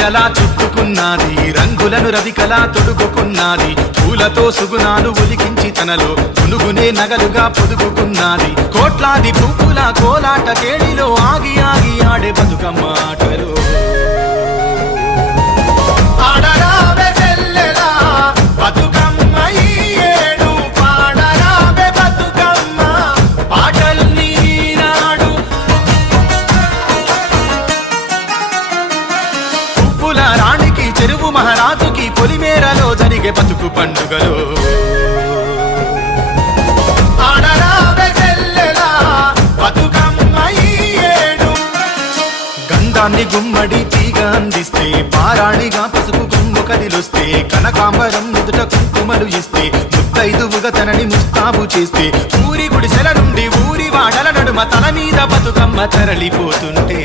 చీరలా చుట్టుకున్నది, రంగులను రవికలా తొడుగుకున్నది, పూలతో సుగుణాలు ఒలికించి తనలో గునుగునే నగలుగా పొదుగుకున్నది. కోట్లాది పువ్వుల కోలాట కేళిలో ఆగి ఆగి ఆడే బతుకమ్మ ఆటలు. ఆడరావే చెల్లెలా బతుకమ్మ ఈ ఏడు, పాడరావే బతుకమ్మ పాటల్ని నాడు. పువ్వుల రాణికి చెరువు మహారాజుకి పొలిమేరలో జరిగే బతుకు పండుగలు. ఆడరావే చెల్లెలా బతుకమ్మ ఈ ఏడు. గంధాన్ని గుమ్మడి తీగ అందిస్తే, పారాణిగా పసుపు కొమ్ము కదిలొస్తే, కనకాంబరం నుదుట కుంకుమలు ఇస్తే, ముత్తైదువుగా తనని ముస్తాబు చేస్తే, ఊరి గుడిసెల నుండి ఊరి వాడల నడుమ తల మీద బతుకమ్మ తరలిపోతుంటే